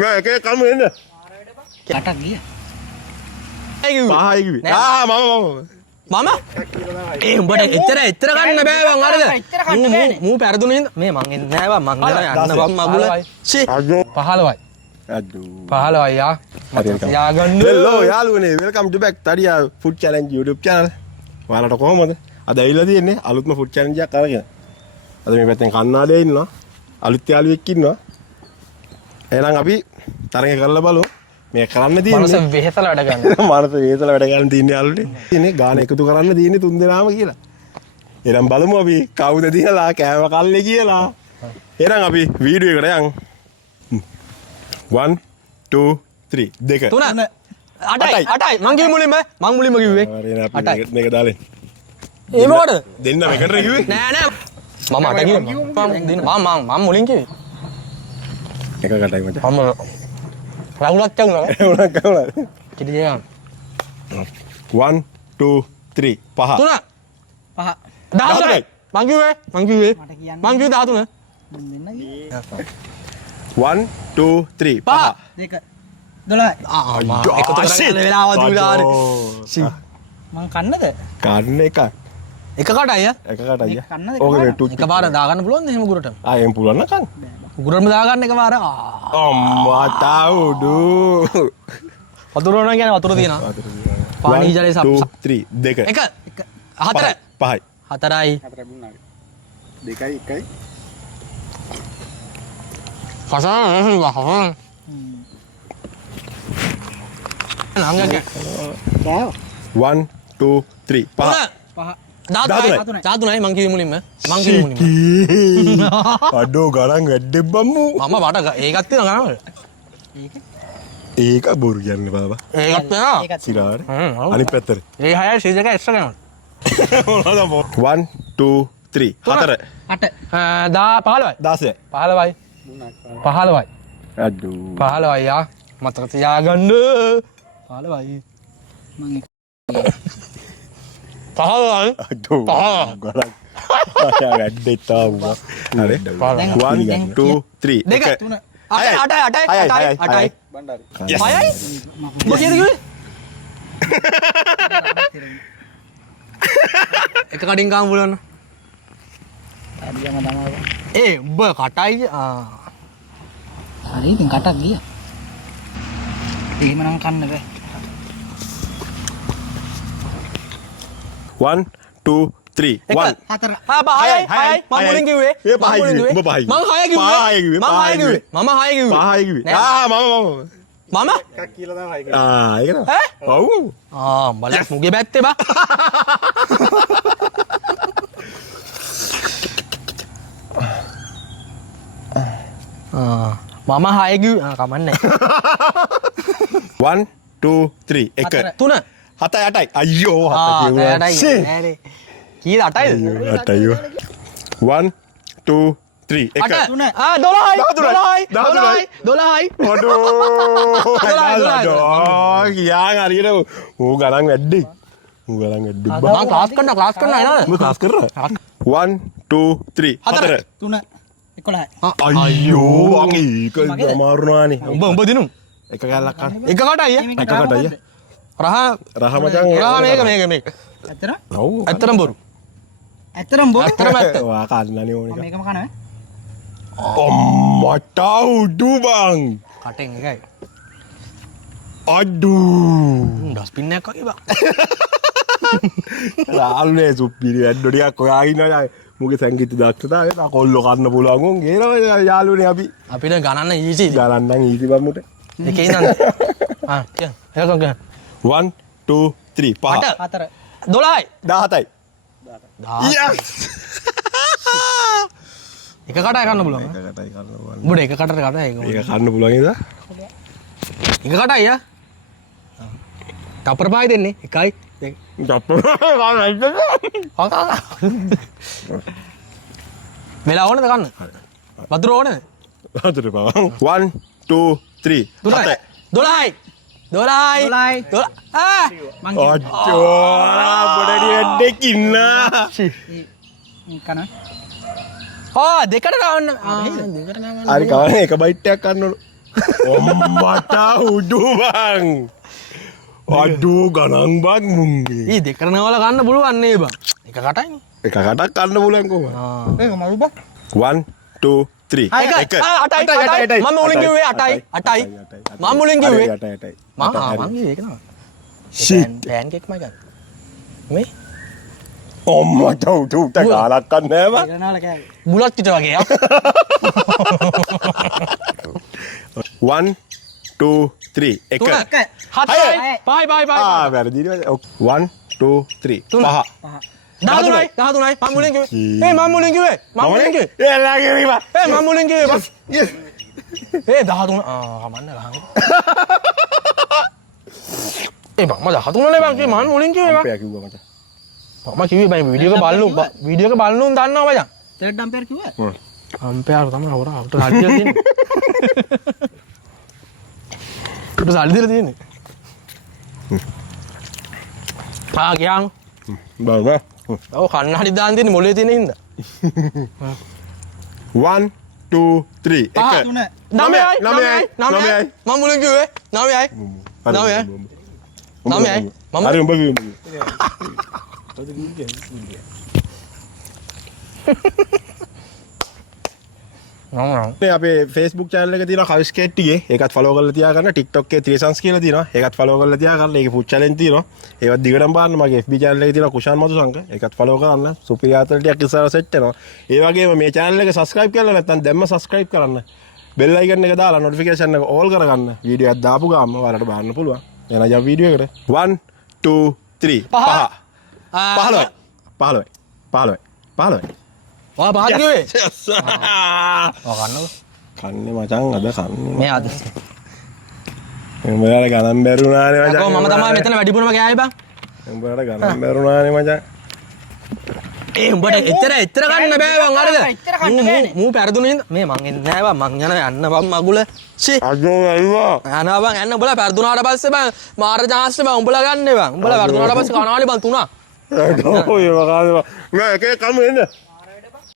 නෑ එකේ කමු එන්න. කටක් ගියා. පහයි කිව්වේ. මම ඒ උඹට එච්චර ගන්න බෑ බං අරද මූ පෙරදුනේ මේ මං එන්නේ නෑ බං මං යන්න බං මගුල ෂී 15යි. අඩෝ. 15යි යා. යාගන්න. හෙලෝ යාළුවනේ welcome to back Thadiya food challenge YouTube channel. ඔයාලට කොහමද? අද ඇවිල්ලා තියෙන්නේ අලුත්ම ෆුඩ් චැලෙන්ජ් එකක් අරගෙන. අද මේ පැත්තෙන් කන්නාඩේ ඉන්නවා. අලුත් යාළුවෙක් ඉන්නවා. එහෙනම් අපි තරඟ කරලා බලමු. මේ කරන්න තියෙන්නේ මනස වෙහෙසලා වැඩ ගන්න. මනස වෙහෙසලා වැඩ ගන්න තියෙන්නේ යාළුවනේ. ඉන්නේ ගාන එකතු කරන්න තියෙන්නේ තුන් දෙනාම කියලා. එහෙනම් බලමු අපි කවුද දිනලා කෑම කල්ලේ කියලා. එහෙනම් අපි වීඩියෝ එකට යන්. 1 2 3 දෙක 3 8යි මං කිව්වේ මුලින්ම කිව්වේ මේක දාලේ ඒ මොකටද දෙන්න මේකට කිව්වේ නෑ මම 8 කිව්වා මම මුලින් කිව්වේ එක කටයි මචං මම රවුලක් කවුනා උණක් කවුනා කිරි දෙනවා 1 2 3 පහ 3 13යි මං කිව්වේ 13 1 2 3 පහ දෙක 12යි. එකතු කරගෙන වෙලාව දුලානේ මං කන්නද? කන්න එක එක කටයි එක කටයි කන්නද? ඕක මේ ටුට් එකපාර දාගන්න පුළුවන්ද එහෙම උගුරට ආයෙන් පුළුවන් නකන් උගුරටම දාගන්න එකපාර අම්මා තාවුඩු වතුර ඕන කියන්නේ වතුර තියෙනවා පානී ජලයේ 2 3 දෙක එක 4 පහයි 4යි දෙකයි එකයි පසාන වහන නංගගේ 1 2 3 පහ 13යි මං කිව්වේ මුලින්ම අඩෝ ගණන් වැඩේ බම්මු මම වට ඒකත් තියෙනවා ගණන් ඒක බොරු කියන්නේ බබා ඒකත් තියෙනවා සිරාට අනිත් පැත්තට ඒ 6යි සීස් එක එක්ස්ට්‍රා කරනවා 1 2 3 4 8 15යි 15යි. අඩෝ 15යි යා. මතක තියාගන්න 15යි මං 15යි අඩෝ ගණන් ආයා වැඩේ තාවුවා හරි 1 2 3 දෙක 8යි බණ්ඩාරි 6යි මොකද කිව්වේ එක කඩින් ගාමු බලන්න අදියම තමයි. ඒ උඹ කටයි හරි ඉතින් කටක් ගියා. එහෙම නම් කන්න බෑ. 1 2 3 1 4 6යි මම මුලින් කිව්වේ ඒ පහයි කිව්වේ උඹ පහයි මම 6 කිව්වේ පහයි කිව්වේ මම 6 කිව්වේ පහයි කිව්වේ මම එකක් කියලා තමයි ඒක නේද ඔව් බලන්න මුගේ බැත්තේ බා මම 6 කිව්වේ කමන්නේ 1 2 3 එක 3 7 8යි අයියෝ 7 කිව්වා කීයද 8යිද 8යි 1 2 3 එක 12යි අඩෝ කියාන් හරියට ඌ ගණන් වැඩි මම ක්ලාස් කරනවා නේද උඹ ක්ලාස් කරා 1 2 3 4 3 11යි. අයියෝ ඒක අමාරුනානේ උඹ දිනු එක ගාලක් ගන්න එක කටයි එක කටයි රහ මචං මේක ඇත්තට? ඔව් ඇත්තටම බොරු ඇත්තටම බෝ. ඔයා කන්නනේ ඕනේ එක මේකම කනවා. අම්මට උඩු බං කටෙන් එකයි අඩු ඩස්පින් එකක් වගේ බා රාල්නේ සුප්පිරි වැඩ ටිකක් ඔයා ඉන්නවා මුගේ සංගීත දක්ෂතාවය තා කොල්ලෝ කන්න පුළුවන් උන් ගේනවා යාළුවනේ අපි අපිට ගණන්න ඊසි ගණන් නම් ඊසි බම්මුට එකේ ඉඳන් කියන්න එකක් කියන්න 1 2 3 පහ 4 12යි 17යි yes එක කටයි කන්න පුළුවන් එක කටයි කන්න පුළුවන් උඹට එක කටට කටයි ඒක කන්න පුළුවන් නේද එක කටයි යා තප්පර පායි දෙන්නේ එකයි වෙලා ඕනද කන්න වතුර ඕනද වතුර පාවා 1 2 3 12යි අච්චෝ බොඩඩි වැඩෙක් ඉන්නා කනවා. දෙකට ගන්න දෙකට ගන්න හරි කවන්නේ එක බයිට් එකක් ගන්නවලු ඔම්මට උඩු බං. අඩෝ ගණන් බං මුන්ගේ. ඊ දෙකරන වල ගන්න පුළුවන් නේ බං. එක කටයිනේ. එක කටක් කන්න පුළුවන් කොහොමද? ඒක මරු බා 1 2 3 එක අටයි මම මුලින් කිව්වේ අටයි මම මුලින් කිව්වේ මම ඒක තමයි Shit. පෑන් කේක් මයි ගන්න මේ ඔම්මට උඩුට ගාලක් කන්නේ බං. කරනාල කෑවේ බුලත් පිට වගේ යා 1 2 3 එක. තුන හතයි පහයි වැරදි. 1 2 3 තුන. පහ. 13යි මම මුලින් කිව්වේ මම මුලින් කිව්වේ එලාගේ විවා. මම මුලින් කිව්වේ බස් 13 කමන්න ගහන්න බං මම 13 නේ බං කිව්වේ මම මුලින් කිව්වේ අපේ කිව්වා මට. මම කිව්වේ බං වීඩියෝ එක බලනුන් දන්නවා මචං තෙරට ඩම්පර් කිව්වා අම්පයාර තමයි හොරා අපිට සල්ලි දීලා තියෙන්නේ අපිට සල්ලි දීලා තියෙන්නේ ගියාන් බං. ඔව් කන්නහරි දාන් තියෙන්නේ මොලේ තියෙන හින්දා 1 2 3 එක. තුන 9යි නවයයි. මම මුලින් කිව්වේ 9යි නවයයි. නවයයි. මම හරි උඹ කිව්වේ. මේ අපේ Facebook channel එකේ තියෙන කවි ස්කේට් ටිකේ ඒකත් follow කරලා තියාගන්න. TikTok එකේ ත්‍රිසන්ස් කියලා තියෙනවා. ඒකත් follow කරලා තියාගන්න. ඒකේ food challenge තියෙනවා. ඒවත් දිගටම බලන්න. මගේ FB channel එකේ තියෙන කුෂාන් මధుසංක. ඒකත් follow කරන්න. සුපිරියාතල ටිකක් ඉස්සරහ සෙට් වෙනවා. ඒ වගේම මේ channel එක subscribe කරලා නැත්නම් දැම්ම subscribe කරන්න. bell icon එක දාලා notification එක all කරගන්න. වීඩියෝ එකක් දාපු ගාම ඔයාලට බලන්න පුළුවන්. එහෙනම් යම් වීඩියෝ එකට 1 2 3 5 15 ඔයා පහද කිව්වේ කන්නේ මචං අද කන්නේ. මේ අද උඹලාට ගණන් බැරුණානේ මචං. මම තමයි මෙතන වැඩිපුරම ගෑවේ බං උඹලාට ගණන් බැරුණානේ මචං. උඹට එච්චර ගන්න බෑ බං හරිද මූ පෙරදුනේ මේ මං එන්නේ නෑ බං මං යන්න බං මගුල ෂී අජෝ ඇවිවා. යනවා බං යන්න උඹලා පෙරදුනාට පස්සේ බං මාර chance බං උඹලා ගන්න බං උඹලා පෙරදුනාට පස්සේ කනාලි බං තුනා ඔය වගාද. නෑ එකේ කම එන්න.